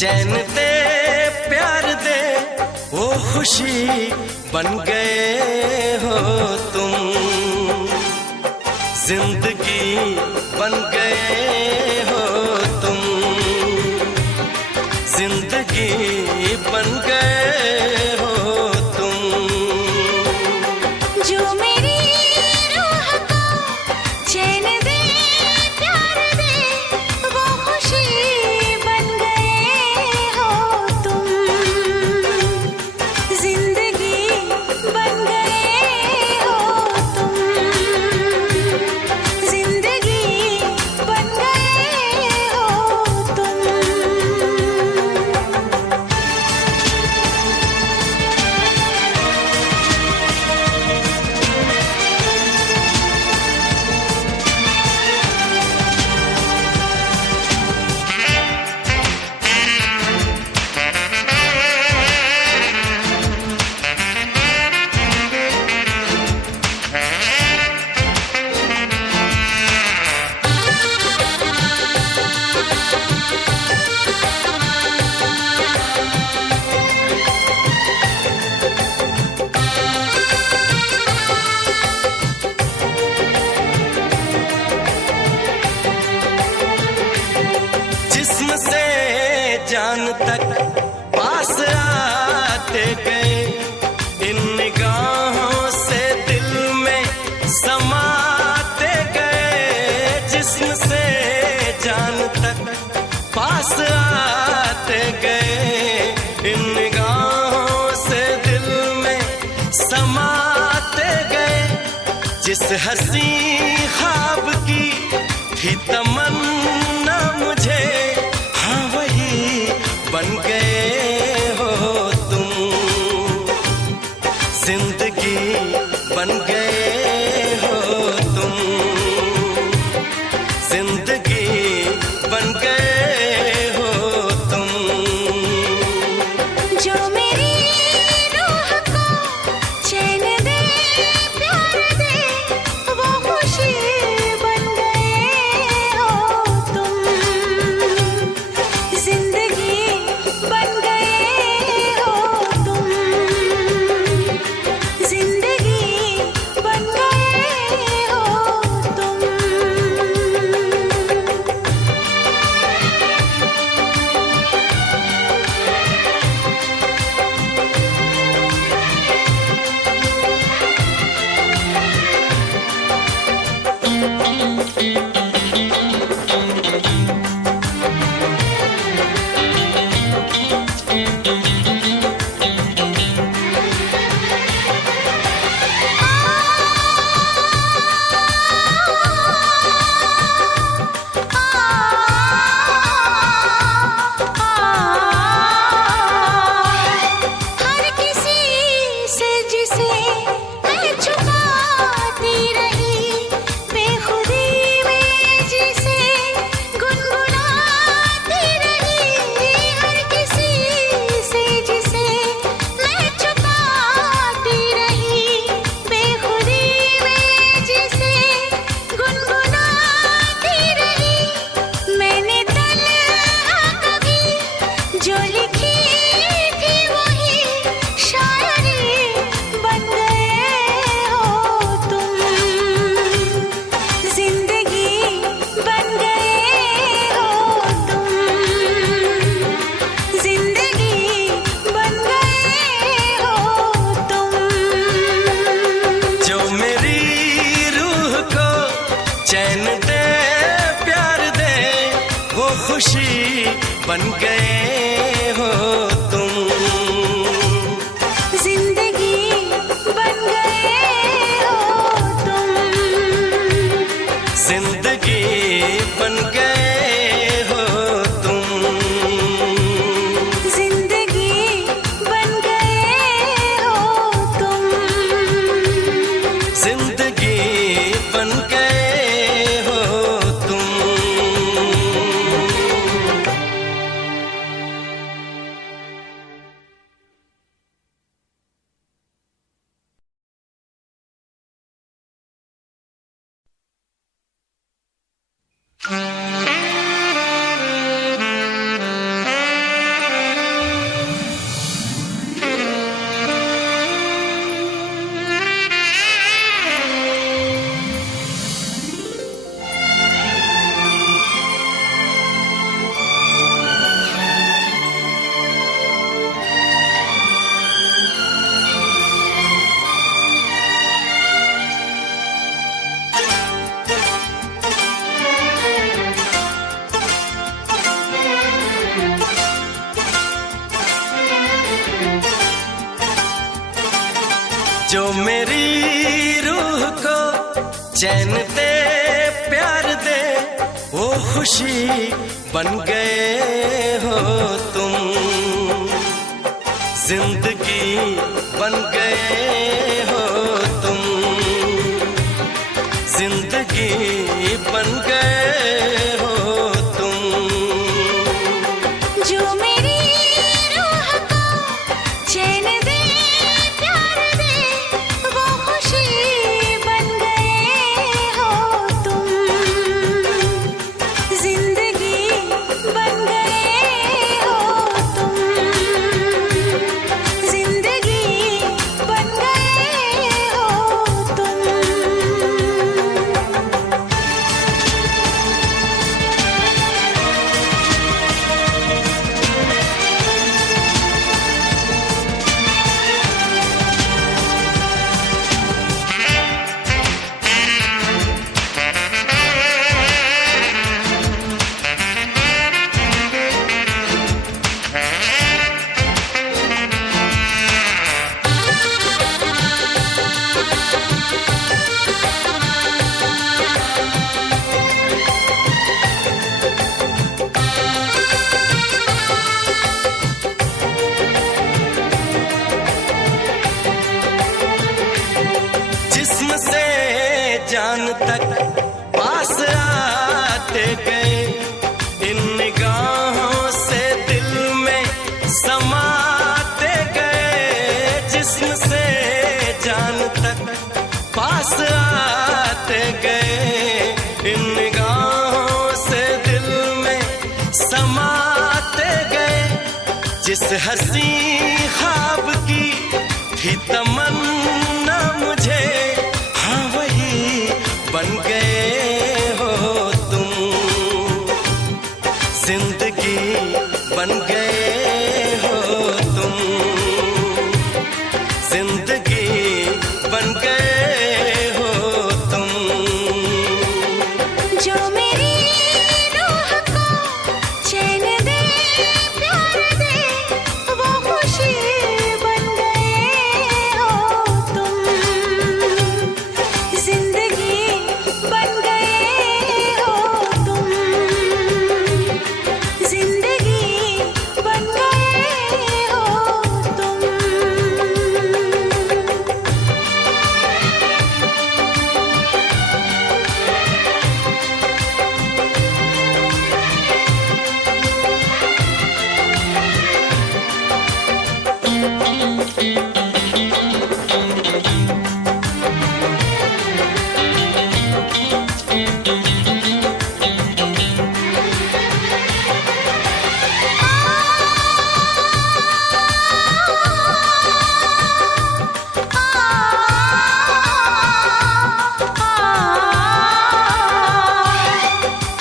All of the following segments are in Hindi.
चैन दे प्यार दे वो खुशी बन गए हो तुम, जिंदगी बन गए हो तुम, जिंदगी बन गए हो तुम। जो मेरी रूह को चैन दे प्यार दे वो खुशी बन गए हो तुम, जिंदगी बन गए हो तुम, जिंदगी बन गए हो तुम। जिस्म से जान तक पास आते गए, इन निगाहों से दिल में समाते गए। जिस्म से जान तक पास आते गए, इन निगाहों से दिल में समाते गए। जिस हंसी ख्वाब की थी तमन्ना मुझे, हाँ वही बन गए हो तुम, जिंदगी बन गए हो तुम, जिंदगी बन गए हो तुम। जो मेरी रूह को चैन दे प्यार दे वो खुशी बन गए हो तुम, जिंदगी बन गए हो तुम, जिंदगी बन गए हो तुम। हर किसी से जिसे मैं छुपाती रही, बेखुदी में जिसे गुनगुनाती रही। हर किसी से जिसे मैं छुपाती रही, बेखुदी में जिसे गुनगुनाती रही। मैंने तन्हा कभी जो लिखी थी वही शायरी बन गए हो तुम, जिंदगी बन गए हो तुम, जिंदगी बन गए हो तुम। जो मेरी रूह को चैन दे प्यार दे वो खुशी बन गए हो तुम, जिंदगी बन गए हो तुम, जिंदगी बन गए हो तुम, जिंदगी बन गए हो तुम, जिंदगी बन गए हो तुम। जो मेरी रूह को चैन दे प्यार दे वो खुशी बन गए हो तुम, जिंदगी बन गए हो तुम, जिंदगी बन गए हो तुम। जो मेरी रूह को चैन दे प्यार दे वो खुशी बन गए हो तुम, जिंदगी बन गए हो तुम, जिंदगी बन गए हो तुम। जिस्म से जान तक पास आते गए, इन निगाहों से दिल में समाते गए। जिस्म से जान तक पास आते गए, इन निगाहों से दिल में समाते गए। जिस हंसी ख्वाब की थी तमन्ना मुझे, हाँ वही बन गए हो तुम, जिंदगी बन गए हो तुम, जिंदगी बन गए हो तुम। जो मेरी रूह को चैन दे प्यार दे वो खुशी बन गए हो तुम, जिंदगी बन गए हो तुम, जिंदगी बन गए हो तुम।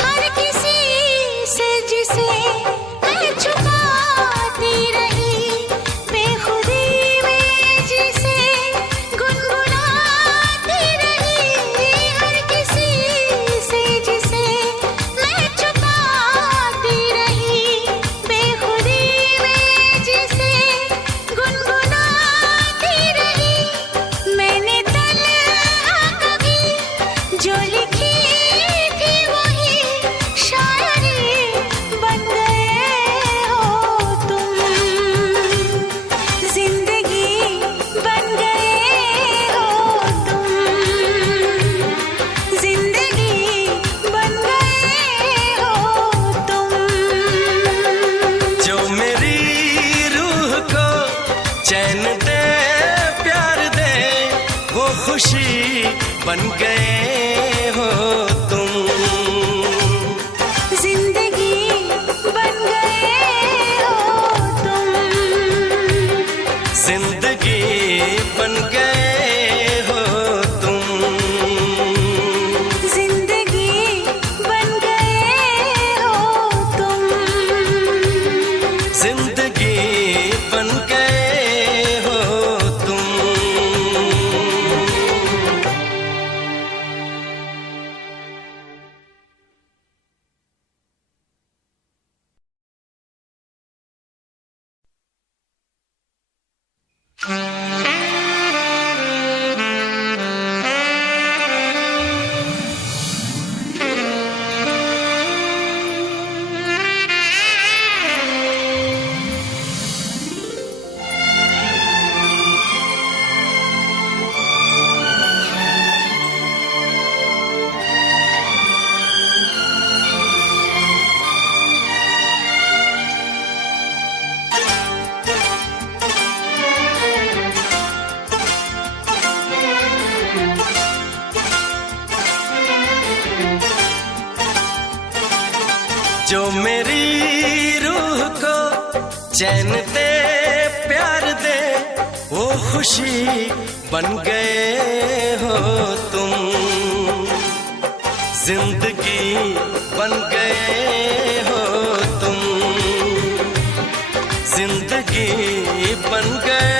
हर किसी से जिसे मैं छुपाती रही, बेखुदी में जिसे गुनगुनाती रही। हर किसी से जिसे मैं छुपाती रही, बेखुदी में जिसे गुनगुनाती रही। मैंने तन्हा कभी जो लिखी थी वही शायरी बन गए हो तुम, जिंदगी बन गए हो तुम, जिंदगी बन गए हो तुम। जो मेरी रूह को चैन दे प्यार दे वो खुशी बन गए हो तुम, जिंदगी बन गए हो तुम, जिंदगी बन गए हो तुम, जिंदगी बन गए हो तुम, जिंदगी बन गए हो तुम। चैन दे प्यार दे वो खुशी बन गए हो तुम, जिंदगी बन गए हो तुम, जिंदगी बन गए